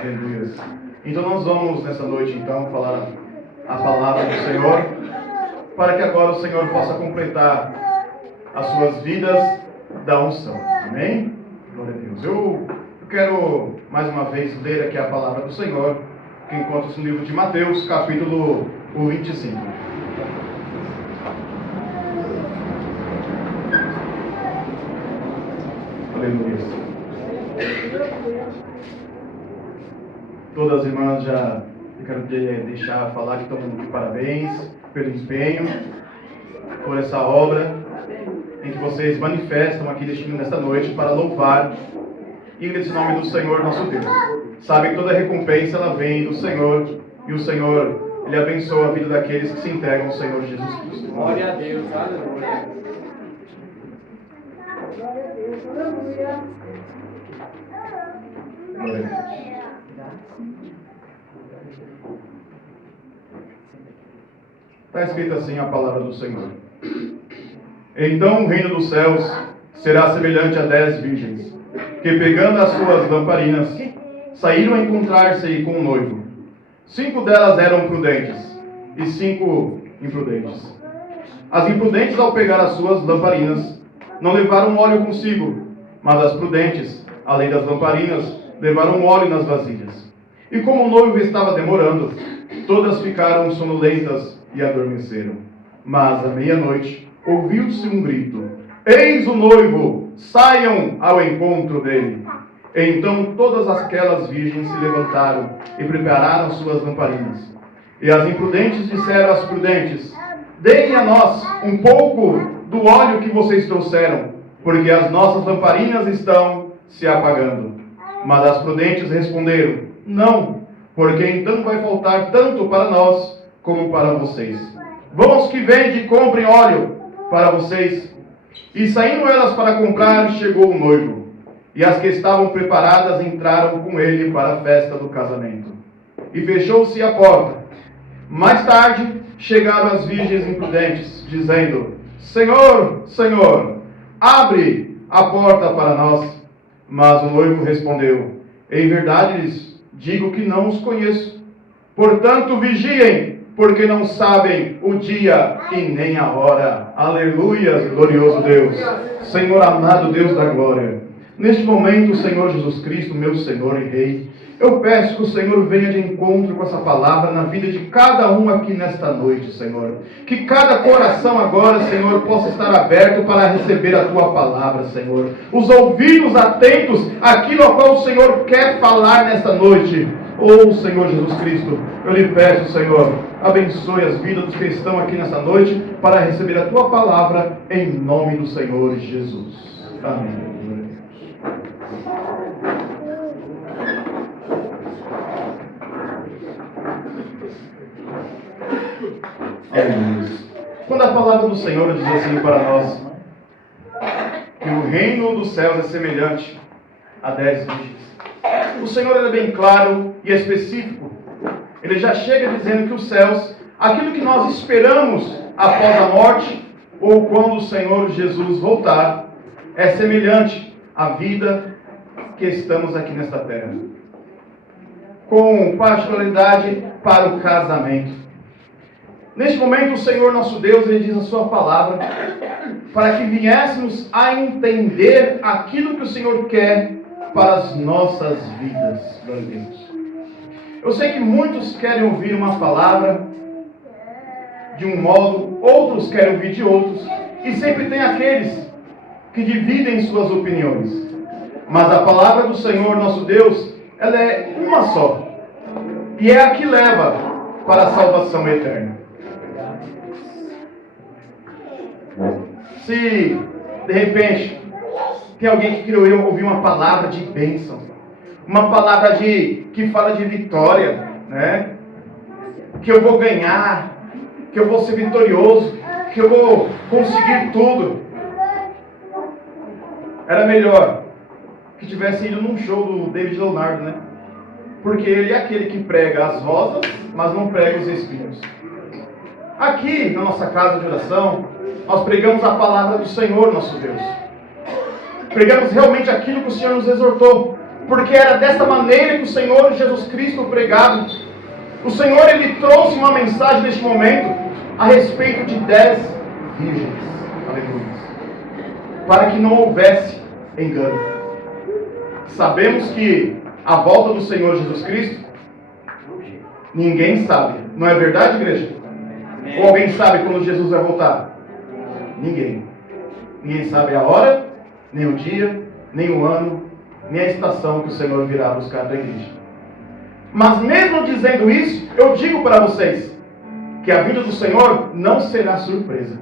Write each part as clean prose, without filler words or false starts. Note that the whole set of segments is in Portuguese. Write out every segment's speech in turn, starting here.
Aleluia. Então nós vamos nessa noite então falar a palavra do Senhor, para que agora o Senhor possa completar as suas vidas da unção. Amém? Glória a Deus. Eu quero mais uma vez ler aqui a palavra do Senhor, que encontra-se no livro de Mateus, capítulo 25. Aleluia. Todas as irmãs já quero deixar falar que estão de parabéns pelo empenho, por essa obra em que vocês manifestam aqui nesta noite para louvar e nesse nome do Senhor nosso Deus. Sabe que toda recompensa ela vem do Senhor, e o Senhor, Ele abençoa a vida daqueles que se entregam ao Senhor Jesus Cristo. Glória a Deus, aleluia. Glória a Deus, aleluia. Glória a Deus. Está escrito assim a palavra do Senhor. Então o reino dos céus será semelhante a 10 virgens, que pegando as suas lamparinas, saíram a encontrar-se com o noivo. 5 delas eram prudentes, e 5 imprudentes. As imprudentes, ao pegar as suas lamparinas, não levaram óleo consigo, mas as prudentes, além das lamparinas, levaram óleo nas vasilhas. E como o noivo estava demorando, todas ficaram sonolentas e adormeceram. Mas à meia-noite ouviu-se um grito: eis o noivo, saiam ao encontro dele. Então todas aquelas virgens se levantaram e prepararam suas lamparinas. E as imprudentes disseram às prudentes: deem a nós um pouco do óleo que vocês trouxeram, porque as nossas lamparinas estão se apagando. Mas as prudentes responderam: não, porque então vai faltar tanto para nós como para vocês. Vamos que vende e comprem óleo para vocês. E saindo elas para comprar, chegou o noivo. E as que estavam preparadas entraram com ele para a festa do casamento. E fechou-se a porta. Mais tarde chegaram as virgens imprudentes, dizendo: Senhor, Senhor, abre a porta para nós. Mas o noivo respondeu: em verdade lhes digo que não os conheço. Portanto, vigiem, porque não sabem o dia e nem a hora. Aleluia, glorioso Deus. Senhor amado, Deus da glória. Neste momento, Senhor Jesus Cristo, meu Senhor e Rei, eu peço que o Senhor venha de encontro com essa palavra na vida de cada um aqui nesta noite, Senhor. Que cada coração agora, Senhor, possa estar aberto para receber a Tua palavra, Senhor. Os ouvidos atentos àquilo ao qual o Senhor quer falar nesta noite. Oh, Senhor Jesus Cristo, eu lhe peço, Senhor, abençoe as vidas dos que estão aqui nesta noite para receber a Tua palavra em nome do Senhor Jesus. Amém. Quando a palavra do Senhor diz assim para nós, que o reino dos céus é semelhante a 10 virgens, o Senhor é bem claro e específico. Ele já chega dizendo que os céus, aquilo que nós esperamos após a morte, ou quando o Senhor Jesus voltar, é semelhante à vida que estamos aqui nesta terra, com particularidade para o casamento. Neste momento, o Senhor nosso Deus, Ele diz a sua palavra, para que viéssemos a entender aquilo que o Senhor quer para as nossas vidas. Glória a Deus. Eu sei que muitos querem ouvir uma palavra de um modo, outros querem ouvir de outros, e sempre tem aqueles que dividem suas opiniões. Mas a palavra do Senhor nosso Deus, ela é uma só, e é a que leva para a salvação eterna. Se, de repente, tem alguém que queria ouvir uma palavra de bênção, uma palavra que fala de vitória, né? Que eu vou ganhar, que eu vou ser vitorioso, que eu vou conseguir tudo. Era melhor que tivesse ido num show do David Leonardo, né? Porque ele é aquele que prega as rosas, mas não prega os espinhos. Aqui, na nossa casa de oração, nós pregamos a palavra do Senhor, nosso Deus. Pregamos realmente aquilo que o Senhor nos exortou. porque era dessa maneira que o Senhor Jesus Cristo pregava. O Senhor, Ele trouxe uma mensagem neste momento a respeito de 10 virgens. Aleluia. Para que não houvesse engano. Sabemos que a volta do Senhor Jesus Cristo, ninguém sabe. Não é verdade, igreja? Amém. Ou alguém sabe quando Jesus vai voltar? Ninguém. Ninguém sabe a hora, nem o dia, nem o ano, nem a estação que o Senhor virá buscar da igreja. Mas mesmo dizendo isso, eu digo para vocês que a vinda do Senhor não será surpresa.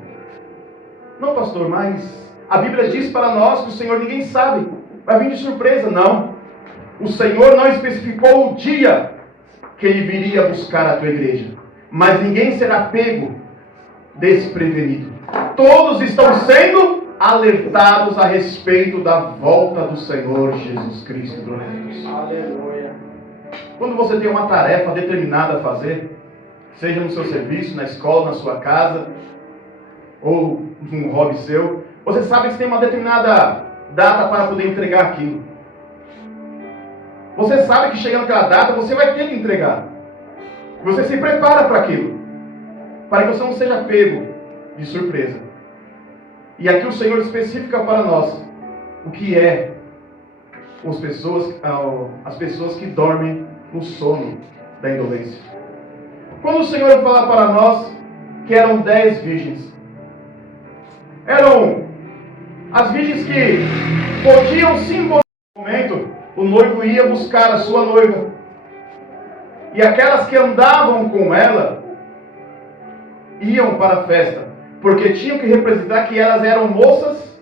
Não, pastor, mas a Bíblia diz para nós que o Senhor ninguém sabe. Vai vir de surpresa. Não. O Senhor não especificou o dia que Ele viria buscar a tua igreja. Mas ninguém será pego desprevenido. Todos estão sendo alertados a respeito da volta do Senhor Jesus Cristo. Glória a Deus. Aleluia. Quando você tem uma tarefa determinada a fazer, seja no seu serviço, na escola, na sua casa, ou num hobby seu, você sabe que você tem uma determinada data para poder entregar aquilo. Você sabe que chegando aquela data, você vai ter que entregar. Você se prepara para aquilo, para que você não seja pego de surpresa. E aqui o Senhor especifica para nós o que é as pessoas que dormem no sono da indolência. Quando o Senhor fala para nós que eram 10 virgens, eram as virgens que podiam simbolizar no momento o noivo ia buscar a sua noiva. E aquelas que andavam com ela iam para a festa, porque tinham que representar que elas eram moças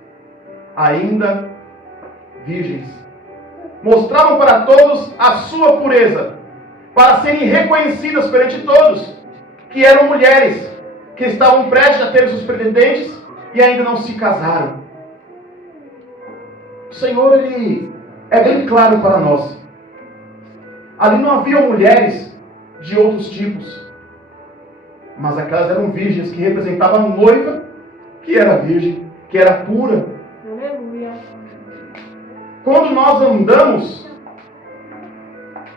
ainda virgens. Mostravam para todos a sua pureza, para serem reconhecidas perante todos, que eram mulheres, que estavam prestes a ter seus pretendentes e ainda não se casaram. O Senhor, Ele é bem claro para nós. Ali não havia mulheres de outros tipos, mas aquelas eram virgens que representavam a noiva, que era virgem, que era pura. Aleluia. Quando nós andamos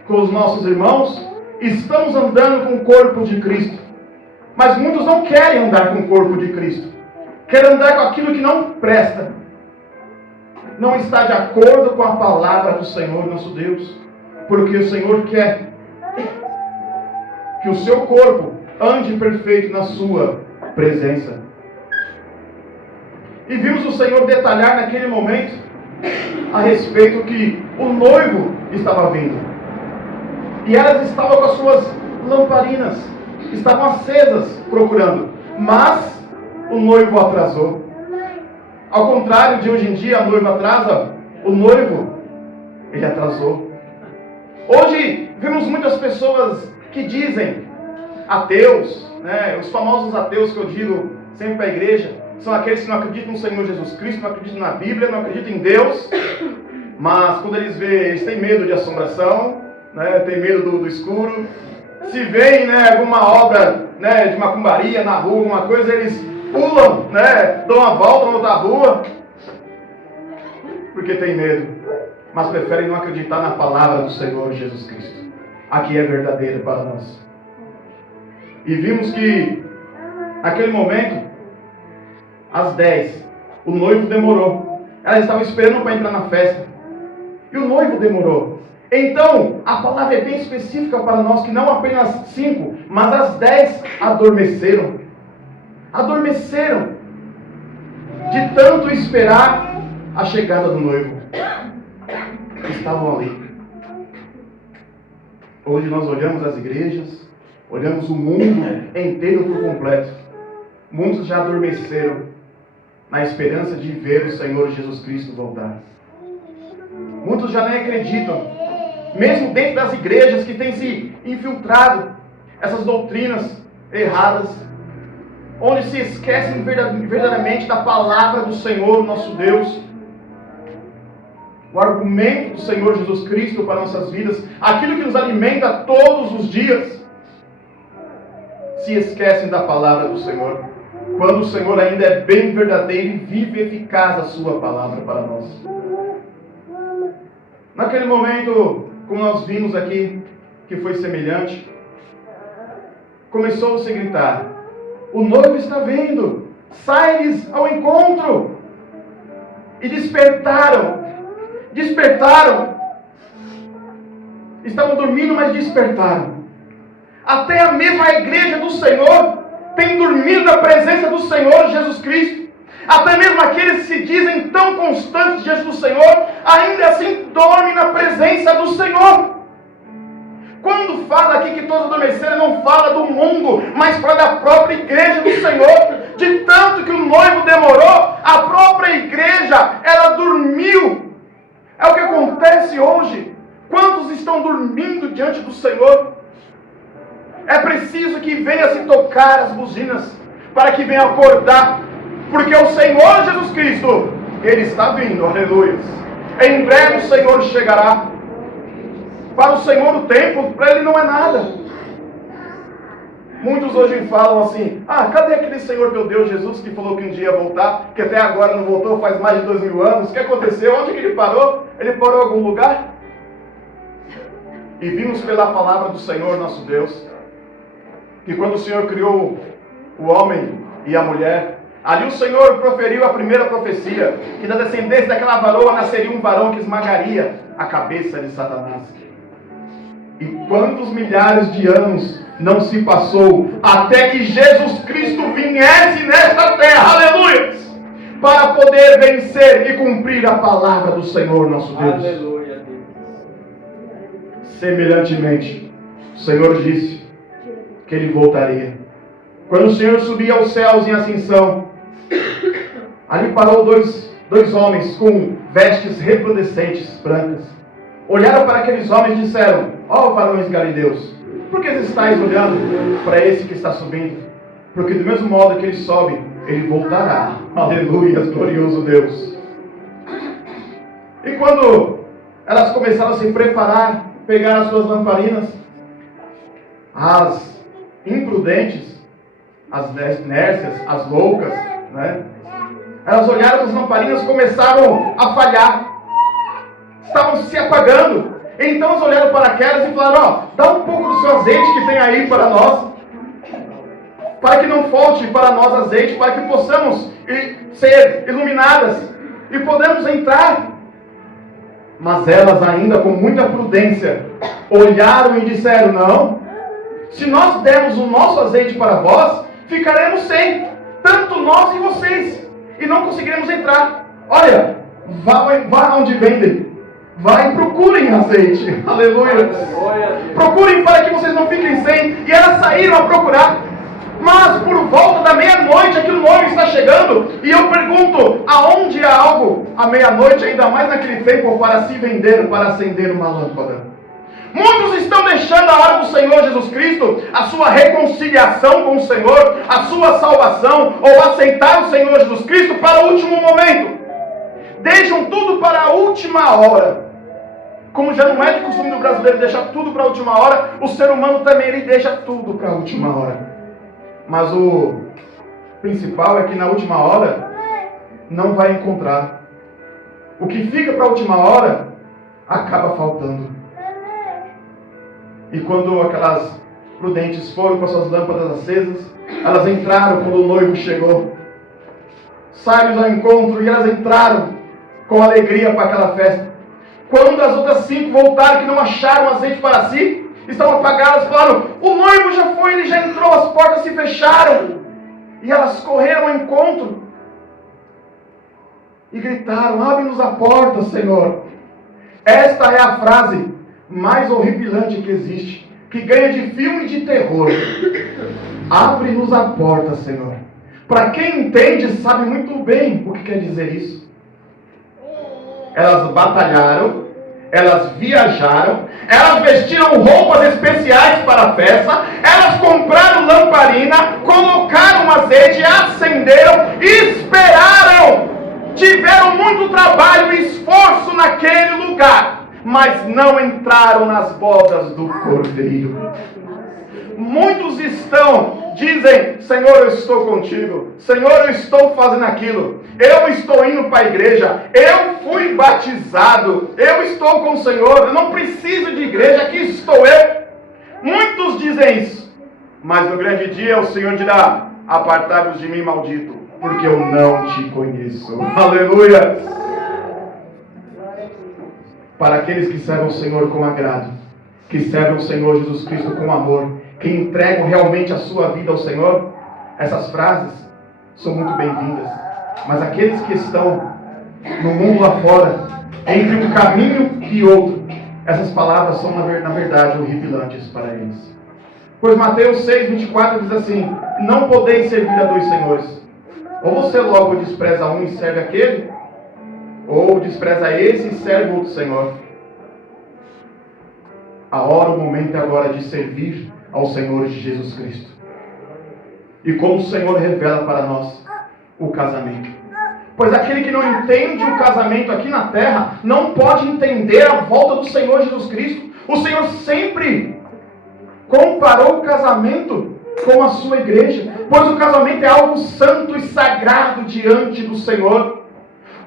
com os nossos irmãos, estamos andando com o corpo de Cristo. Mas muitos não querem andar com o corpo de Cristo. Querem andar com aquilo que não presta. Não está de acordo com a palavra do Senhor nosso Deus. Porque o Senhor quer que o seu corpo ande perfeito na sua presença. E vimos o Senhor detalhar naquele momento a respeito que o noivo estava vindo. E elas estavam com as suas lamparinas, estavam acesas procurando. Mas o noivo atrasou. Ao contrário de hoje em dia, a noiva atrasa, o noivo, ele atrasou. Hoje vemos muitas pessoas que dizem, ateus, né? Os famosos ateus que eu digo sempre para a igreja, são aqueles que não acreditam no Senhor Jesus Cristo, não acreditam na Bíblia, não acreditam em Deus, mas quando eles veem, eles têm medo de assombração, né? Têm medo do escuro. Se veem, né, alguma obra, né, de macumbaria na rua, alguma coisa, eles pulam, né, dão uma volta na outra rua, porque tem medo, mas preferem não acreditar na palavra do Senhor Jesus Cristo. Aqui é verdadeira para nós. E vimos que, naquele momento, às 10, o noivo demorou. Elas estavam esperando para entrar na festa. E o noivo demorou. Então, a palavra é bem específica para nós, que não apenas 5, mas as 10 adormeceram. Adormeceram de tanto esperar a chegada do noivo. Estavam ali. Hoje nós olhamos as igrejas, olhamos o mundo inteiro por completo. Muitos já adormeceram na esperança de ver o Senhor Jesus Cristo voltar. Muitos já nem acreditam, mesmo dentro das igrejas que têm se infiltrado essas doutrinas erradas, onde se esquecem verdadeiramente da palavra do Senhor, nosso Deus, o argumento do Senhor Jesus Cristo para nossas vidas, aquilo que nos alimenta todos os dias. Se esquecem da palavra do Senhor, quando o Senhor ainda é bem verdadeiro e vive e eficaz a sua palavra para nós. Naquele momento, como nós vimos aqui, que foi semelhante, começou-se a gritar: o noivo está vindo, sai-lhes ao encontro. E despertaram. Estavam dormindo, mas despertaram. Até a mesma igreja do Senhor tem dormido na presença do Senhor Jesus Cristo. Até mesmo aqueles que se dizem tão constantes diante do Senhor, ainda assim dormem na presença do Senhor. Quando fala aqui que todos adormeceram, não fala do mundo, mas fala da própria igreja do Senhor. De tanto que o noivo demorou, a própria igreja, ela dormiu. É o que acontece hoje. Quantos estão dormindo diante do Senhor? É preciso que venha se tocar as buzinas, para que venha acordar, porque o Senhor Jesus Cristo, Ele está vindo, aleluia. Em breve o Senhor chegará. Para o Senhor o tempo, para Ele não é nada. Muitos hoje falam assim: cadê aquele Senhor teu Deus Jesus que falou que um dia ia voltar, que até agora não voltou, faz mais de 2000 anos, o que aconteceu? Onde que Ele parou? Ele parou em algum lugar? E vimos pela palavra do Senhor nosso Deus, que quando o Senhor criou o homem e a mulher, ali o Senhor proferiu a primeira profecia, que da descendência daquela varoa nasceria um varão que esmagaria a cabeça de Satanás. E quantos milhares de anos não se passou até que Jesus Cristo viesse nesta terra, aleluia, para poder vencer e cumprir a palavra do Senhor nosso Deus. Aleluia, Deus. Semelhantemente, o Senhor disse que Ele voltaria. Quando o Senhor subia aos céus em ascensão, ali parou dois homens com vestes resplandecentes, brancas. Olharam para aqueles homens e disseram: varões galileus, por que estáis olhando para esse que está subindo? Porque do mesmo modo que ele sobe, ele voltará. Aleluia, glorioso Deus. E quando elas começaram a se preparar, pegar as suas lamparinas, as imprudentes, as nércias, as loucas, né? Elas olharam as lamparinas e começaram a falhar. Estavam se apagando. Então elas olharam para aquelas e falaram: dá um pouco do seu azeite que tem aí para nós, para que não falte para nós azeite, para que possamos ser iluminadas e podemos entrar. Mas elas ainda com muita prudência olharam e disseram: não, se nós dermos o nosso azeite para vós, ficaremos sem, tanto nós e vocês, e não conseguiremos entrar. Olha, vá onde vendem, vai e procurem azeite, aleluia. Procurem para que vocês não fiquem sem. E elas saíram a procurar. Mas por volta da meia-noite, aquele noivo está chegando. E eu pergunto: aonde há algo à meia-noite, ainda mais naquele tempo, para se vender, para acender uma lâmpada? Muitos estão deixando a hora do Senhor Jesus Cristo, a sua reconciliação com o Senhor, a sua salvação, ou aceitar o Senhor Jesus Cristo para o último momento. Deixam tudo para a última hora. Como já não é de costume do brasileiro deixar tudo para a última hora, o ser humano também ele deixa tudo para a última hora. Mas o principal é que na última hora não vai encontrar. O que fica para a última hora acaba faltando. E quando aquelas prudentes foram com as suas lâmpadas acesas, elas entraram quando o noivo chegou. Saíram ao encontro e elas entraram com alegria para aquela festa. Quando as outras 5 voltaram, que não acharam azeite para si, estavam apagadas, falaram: o noivo já foi, ele já entrou, as portas se fecharam. E elas correram ao encontro e gritaram: abre-nos a porta, Senhor. Esta é a frase mais horripilante que existe, que ganha de filme de terror. Abre-nos a porta, Senhor. Para quem entende, sabe muito bem o que quer dizer isso. Elas batalharam, elas viajaram, elas vestiram roupas especiais para a festa, elas compraram lamparina, colocaram azeite, acenderam, esperaram, tiveram muito trabalho e esforço naquele lugar, mas não entraram nas bodas do Cordeiro. muitos dizem, Senhor, eu estou contigo, Senhor, eu estou fazendo aquilo, eu estou indo para a igreja, eu fui batizado, eu estou com o Senhor, eu não preciso de igreja, aqui estou eu. Muitos dizem isso, mas no grande dia o Senhor dirá, apartai-vos de mim, maldito, porque eu não te conheço. Aleluia! Para aqueles que servem o Senhor com agrado, que servem o Senhor Jesus Cristo com amor, que entregam realmente a sua vida ao Senhor, essas frases são muito bem-vindas. Mas aqueles que estão no mundo lá fora, entre um caminho e outro, essas palavras são na verdade horripilantes para eles. Pois Mateus 6:24 diz assim, não podeis servir a dois senhores. Ou você logo despreza um e serve aquele, ou despreza esse e serve outro Senhor. A hora, o momento é agora de servir ao Senhor Jesus Cristo. E como o Senhor revela para nós o casamento. Pois aquele que não entende o casamento aqui na terra, não pode entender a volta do Senhor Jesus Cristo. O Senhor sempre comparou o casamento com a sua igreja. Pois o casamento é algo santo e sagrado diante do Senhor.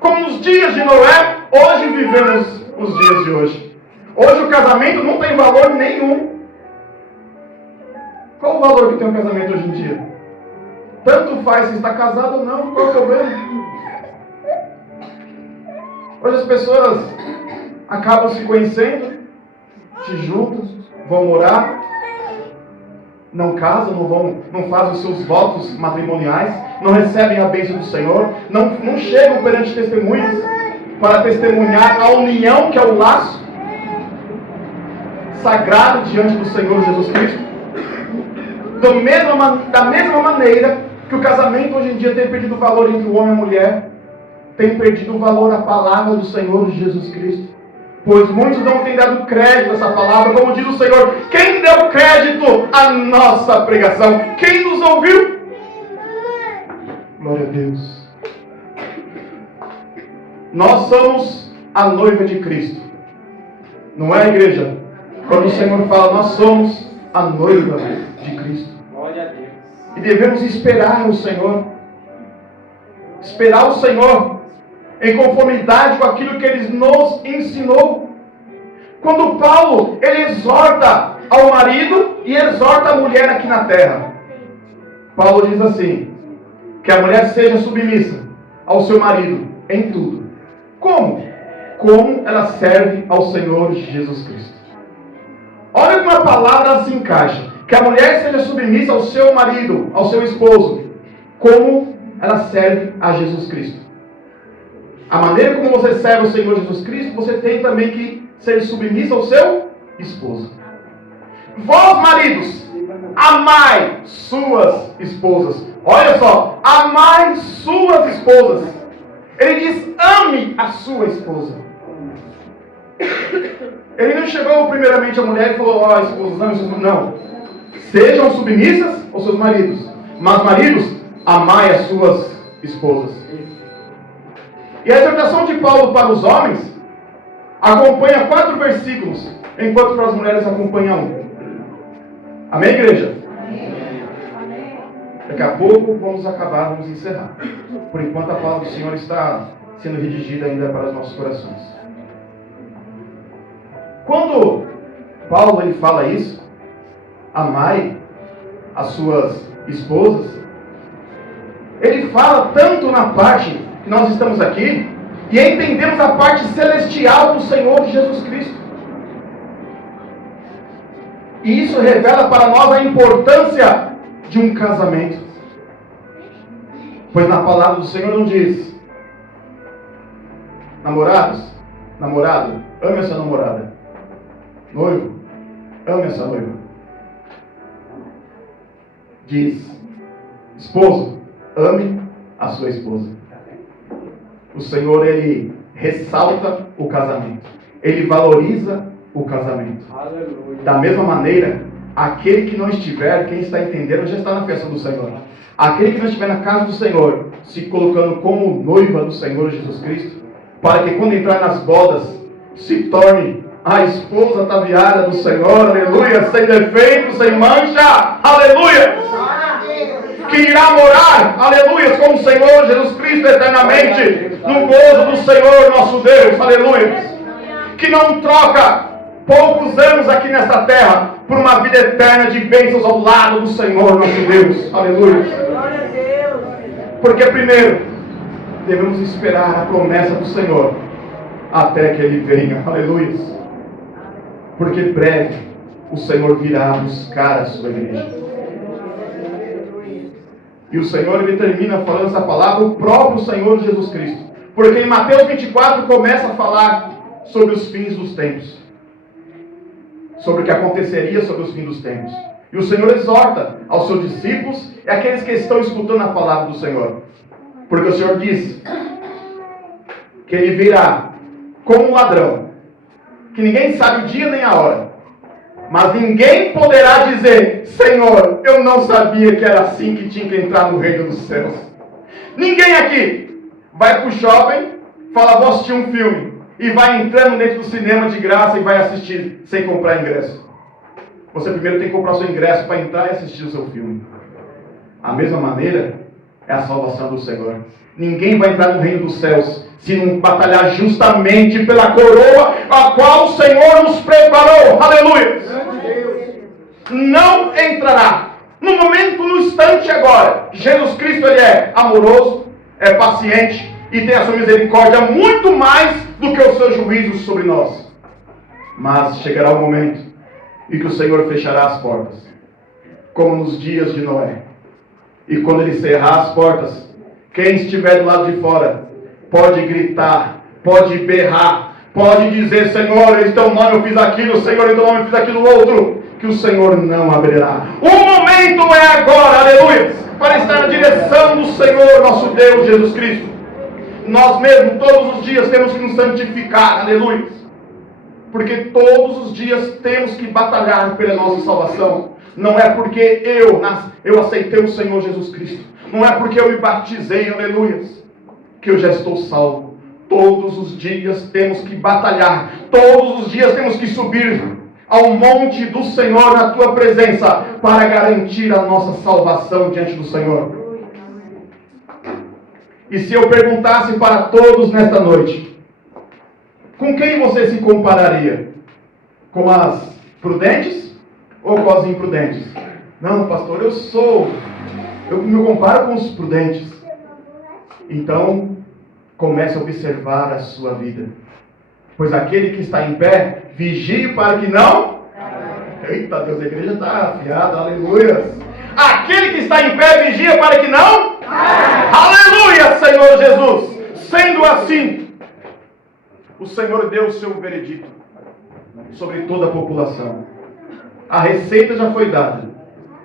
Como nos dias de Noé, hoje vivemos os dias de hoje. Hoje o casamento não tem valor nenhum. Qual o valor que tem o casamento hoje em dia? Tanto faz se está casado ou não, qual é o problema? Hoje as pessoas acabam se conhecendo, se juntam, vão morar, não casam, não fazem os seus votos matrimoniais, não recebem a bênção do Senhor, não chegam perante testemunhas para testemunhar a união que é o laço sagrado diante do Senhor Jesus Cristo. Da mesma maneira que o casamento hoje em dia tem perdido o valor entre o homem e a mulher, tem perdido o valor a palavra do Senhor Jesus Cristo. Pois muitos não têm dado crédito a essa palavra, como diz o Senhor. Quem deu crédito à nossa pregação? Quem nos ouviu? Glória a Deus. Nós somos a noiva de Cristo. Não é, igreja? Quando o Senhor fala, nós somos a noiva de Cristo. Glória a Deus. E devemos esperar o Senhor. Esperar o Senhor em conformidade com aquilo que Ele nos ensinou. Quando Paulo, ele exorta ao marido e exorta a mulher aqui na terra. Paulo diz assim, que a mulher seja submissa ao seu marido em tudo. Como? Como ela serve ao Senhor Jesus Cristo. Olha como a palavra se encaixa. Que a mulher seja submissa ao seu marido, ao seu esposo. Como ela serve a Jesus Cristo. A maneira como você serve o Senhor Jesus Cristo, você tem também que ser submissa ao seu esposo. Vós, maridos, amai suas esposas. Olha só, amai suas esposas. Ele diz, ame a sua esposa. Ele não chegou primeiramente à mulher e falou, ó, esposas, ame suas esposas. Não. Sejam submissas aos seus maridos. Mas, maridos, amai as suas esposas. E a exortação de Paulo para os homens acompanha 4 versículos, enquanto para as mulheres acompanha 1. Amém, igreja? Amém. Daqui a pouco vamos acabar, vamos encerrar. Por enquanto a palavra do Senhor está sendo redigida ainda para os nossos corações. Quando Paulo ele fala isso, amai as suas esposas, ele fala tanto na parte que nós estamos aqui, e entendemos a parte celestial do Senhor Jesus Cristo. E isso revela para nós a importância de um casamento. Pois na palavra do Senhor não diz, namorado, ame a sua namorada. Noivo, ame a sua noiva. Diz, esposo, ame a sua esposa. O Senhor, Ele ressalta o casamento. Ele valoriza o casamento. Aleluia. Da mesma maneira, aquele que não estiver, quem está entendendo, já está na festa do Senhor. Aquele que não estiver na casa do Senhor, se colocando como noiva do Senhor Jesus Cristo, para que quando entrar nas bodas, se torne a esposa ataviada do Senhor, aleluia, sem defeito, sem mancha, aleluia, que irá morar, aleluia, com o Senhor Jesus Cristo eternamente, no gozo do Senhor nosso Deus, aleluia, que não troca poucos anos aqui nesta terra por uma vida eterna de bênçãos ao lado do Senhor nosso Deus, aleluia. Porque primeiro devemos esperar a promessa do Senhor até que Ele venha, aleluia. Porque breve o Senhor virá buscar a sua igreja. E o Senhor, Ele termina falando essa palavra, o próprio Senhor Jesus Cristo. Porque em Mateus 24 começa a falar sobre os fins dos tempos. Sobre o que aconteceria sobre os fins dos tempos. E o Senhor exorta aos seus discípulos e àqueles que estão escutando a palavra do Senhor. Porque o Senhor diz que Ele virá como um ladrão, que ninguém sabe o dia nem a hora, mas ninguém poderá dizer: Senhor, eu não sabia que era assim que tinha que entrar no reino dos céus. Ninguém aqui vai para o shopping, fala: vou assistir um filme, e vai entrando dentro do cinema de graça e vai assistir sem comprar ingresso. Você primeiro tem que comprar seu ingresso para entrar e assistir o seu filme. A mesma maneira é a salvação do Senhor. Ninguém vai entrar no reino dos céus se não batalhar justamente pela coroa a qual o Senhor nos preparou. Aleluia! Não entrará. No momento, no instante agora, Jesus Cristo, Ele é amoroso, é paciente e tem a sua misericórdia muito mais do que os seus juízos sobre nós. Mas chegará o momento em que o Senhor fechará as portas, como nos dias de Noé. E quando Ele cerrar as portas, quem estiver do lado de fora pode gritar, pode berrar, pode dizer: Senhor, em teu nome eu fiz aquilo, Senhor, em teu nome eu fiz aquilo outro, que o Senhor não abrirá. O momento é agora, aleluia, para estar na direção do Senhor, nosso Deus, Jesus Cristo. Nós mesmos, todos os dias, temos que nos santificar, aleluia, porque todos os dias temos que batalhar pela nossa salvação. Não é porque eu aceitei o Senhor Jesus Cristo, não é porque eu me batizei, aleluia, que eu já estou salvo. Todos os dias temos que batalhar, todos os dias temos que subir ao monte do Senhor na tua presença, para garantir a nossa salvação diante do Senhor. E se eu perguntasse para todos nesta noite, com quem você se compararia? Com as prudentes ou com as imprudentes? Não, pastor, eu me comparo com os prudentes. Então, comece a observar a sua vida. Pois aquele que está em pé, vigie para que não... Eita Deus, a igreja está afiada, aleluia. Aquele que está em pé, vigia para que não... Aleluia, Senhor Jesus. Sendo assim, o Senhor deu o seu veredito sobre toda a população. A receita já foi dada.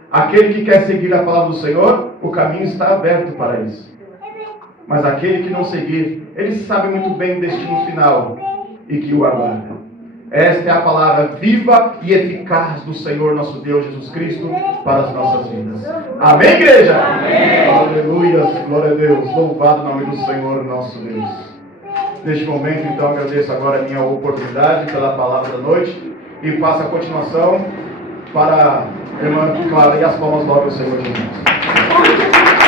Aquele que quer seguir a palavra do Senhor, o caminho está aberto para isso. Mas aquele que não seguir, ele sabe muito bem o destino final e que o aguarda. Esta é a palavra viva e eficaz do Senhor nosso Deus Jesus Cristo para as nossas vidas. Amém, igreja? Amém. Aleluia, glória a Deus. Louvado o nome do Senhor nosso Deus. Neste momento, então, agradeço agora a minha oportunidade pela palavra da noite e passo a continuação para a irmã Clara e as palmas logo ao Senhor Jesus.